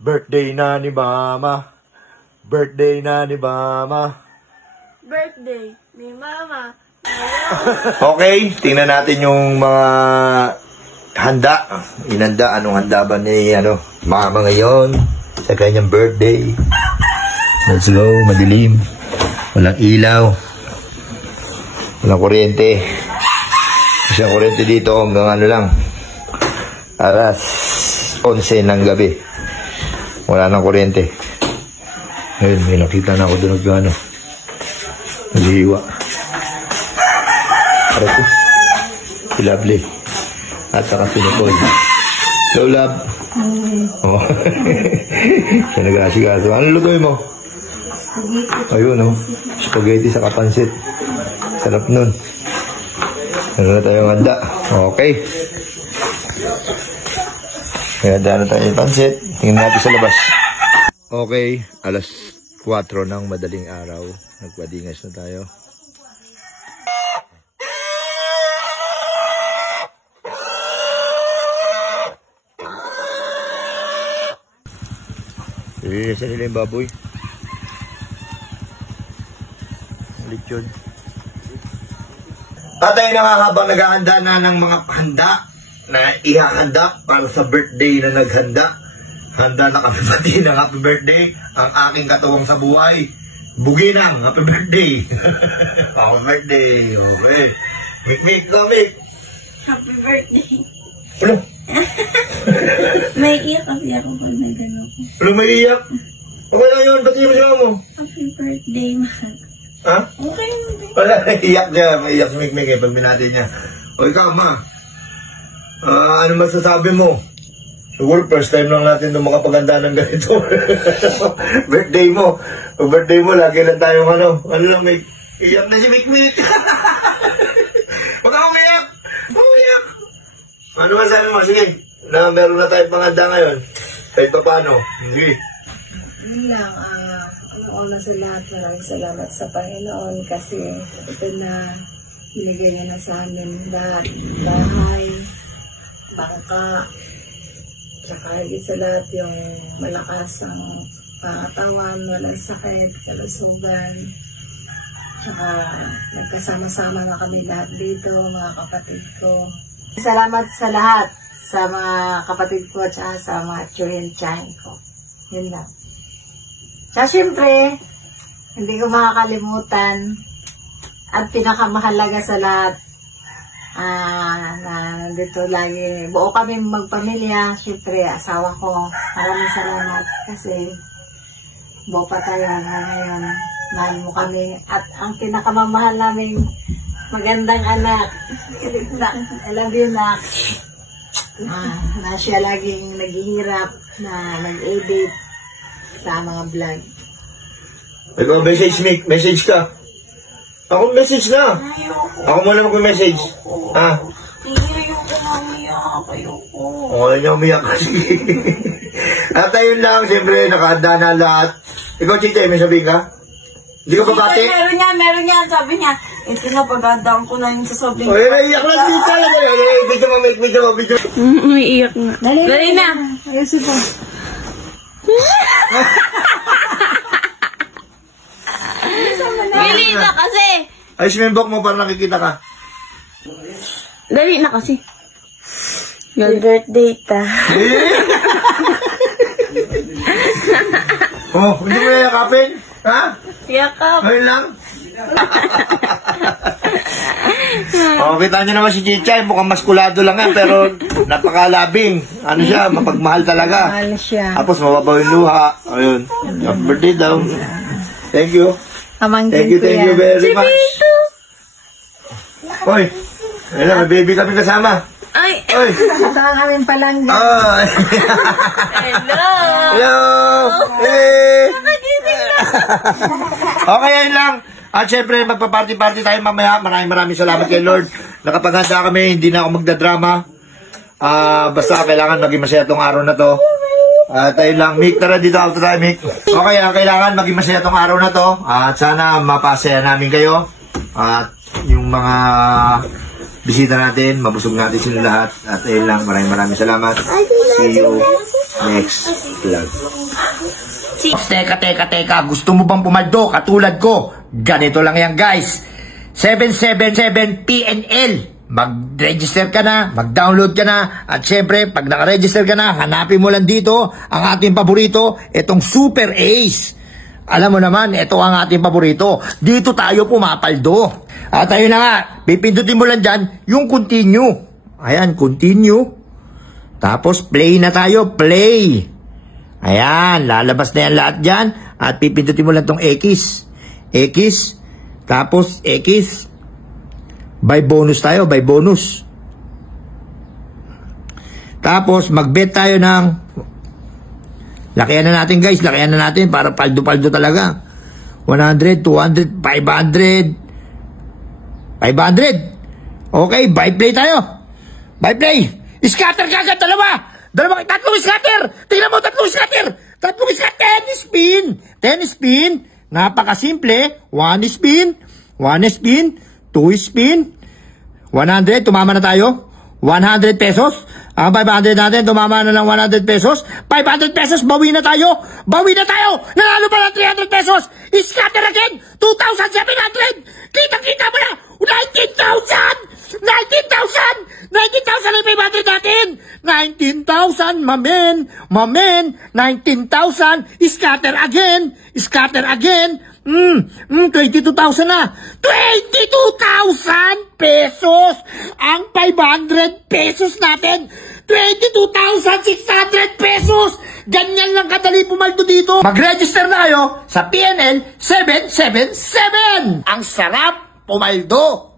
Birthday na ni Mama. Birthday na ni Mama. Birthday ni Mama. Okay, tingnan natin yung mga handa. Inanda, anong handa ba ni Mama ngayon sa kanyang birthday. Let's go, madilim. Walang ilaw. Walang kuryente. Kasi ang kuryente dito hanggang lang. Alas 11 ng gabi. Wala nang kuryente. Ayun, may nakita na ako doon naghihiwa. Para ko. Si Lovely. At saka si Nicole. Hello, Love. Oh. Siya nag-asigaso. Anong lutoy mo? Ayun, oh. Spaghetti sa kapansit. Sarap nun. Ano na tayong handa? Okay. Handa na tayo yung pansit. Tingnan natin sa labas. Okay, alas 4 ng madaling araw. Nagpadingas na tayo. Lilinisan nila yung baboy. Ulit yun. At ayun na nga, habang naghahanda na ng mga handa na ihahanda para sa birthday na naghanda. Handa na kami pati ng happy birthday ang aking katuwang sa buhay. Buginang, happy birthday. Happy birthday. Okay. Mik, Mik. Happy birthday. Ano? May iyak kasi ako pag nagano ko. Ano may iyak? Okay na yun, pati yung siya mo. Happy birthday, mahal. Ha? Okay naman. Wala, iyak niya. May iyak si Mik eh, pag binati niya. O ikaw, ma. Ano masasabi mo? Siguro first time lang natin nung makapaganda ng ganito. Birthday mo. Birthday mo, lagi lang tayong ano lang, may iyak na si Mik. Huwag ka umiyak. Umiyak. Ano masasabi mo? Sige. Na meron na tayong panganda ngayon. Kahit pa paano. Hindi. Yun lang, una sa lahat, maraming salamat sa Panginoon kasi ito na binigay niya na sa amin lahat, bahay, bangka, tsaka higit sa lahat yung malakas ang pangatawan, walang sakit, kalusugan, tsaka nagkasama-sama na kami lahat dito, mga kapatid ko. Salamat sa lahat, sa mga kapatid ko at sa mga tsuhin-tsahin ko. Yun lang. Tsaka syempre, hindi ko makakalimutan at pinakamahalaga sa lahat na dito lagi, buo kami magpamilya, syempre asawa ko, maraming salamat kasi buo pa tayo ngayon, mahal mo kami at ang pinakamamahal naming magandang anak, I love you, Nak. Na siya laging naghihirap na nag-edit sa mga vlog. Ikaw, message ka. Ako message na. Ako muna mag-message. Ha? Ayoko mamiyak. Ayoko. Wala niya umiyak kasi. At ayun lang, siyempre, nakahanda na lahat. Ikaw, Chita, may sabihin ka? Hindi ka babati? Meron niya. Sabi niya, ito na pagandaan ko na yung sasabihin. O, yun, naiyak lang, Chita. Video mo. May iyak nga. Dali na. Ayusin po. Dali na kasi. Ayos mo yung book mo para nakikita ka. Dali na kasi. Happy birthday ta. Oh, hindi mo na yakapin? Ha? Yakap. Ayun lang. Oh, kita nyo naman si Chichay, mukhang maskulado lang yan, pero napakalabing. Ano siya, mapagmahal talaga. Mahal siya. Tapos mababaw yung luha. Ayun. Happy birthday daw. Thank you. Amangkin Thank you very much. Hoy, ayun, may baby kami kasama. Ay! Hoy. Ito ang aming palangga. Ay. Hello! Hello! Hey! Okay, ayun lang. At syempre, magpa-party-party tayo mamaya. Maraming salamat kay Lord. Nakapaghanda kami, hindi na ako magdadrama. Basta kailangan maging masaya tong araw na to. At ayun lang, Mick, tara dito after tayo, Mick. Okay, kailangan maging masaya tong araw na to. At sana mapasaya namin kayo. At yung mga bisita natin. Mabusog natin sila lahat. At ayun lang, maraming salamat. See you next vlog. Teka. Gusto mo bang pumaldo katulad ko? Ganito lang yan, guys. 777 PNL. Mag-register ka na, mag-download ka na, at syempre, pag naka-register ka na, hanapin mo lang dito ang ating paborito, itong Super Ace. Alam mo naman, ito ang ating paborito. Dito tayo pumapaldo. At ayun na nga, pipindutin mo lang dyan yung continue. Ayan, continue. Tapos play na tayo, play. Ayan, lalabas na yan lahat dyan. At pipindutin mo lang tong X. X. Tapos X. By bonus tayo, by bonus. Tapos mag-bet tayo ng, lakihan na natin guys, lakihan na natin para paldo-paldo talaga. 100, 200, 500. 500. Okay, buy play tayo. Buy play. Scatter kagad, tatlong scatter. Tingnan mo, tatlong scatter. Tatlong scatter. 10 spin. 10 spin. Napakasimple. 1 spin. 1 spin. 2 spin. 100. Tumama na tayo. 100 pesos. Ang 500 natin, tumama na ng 100 pesos. 500 pesos, bawi na tayo. Nanalo pa ng 300 pesos. Scatter again. 2,700. Kita mo na. 19,000 ang 500 natin. 19,000, mamen. 19,000. Scatter again. 22,000 na. 22,000 pesos ang 500 pesos natin. 22,600 pesos. Ganyan lang kadali pumaldo dito. Mag-register na kayo sa PNL 777. Ang sarap pumaldo.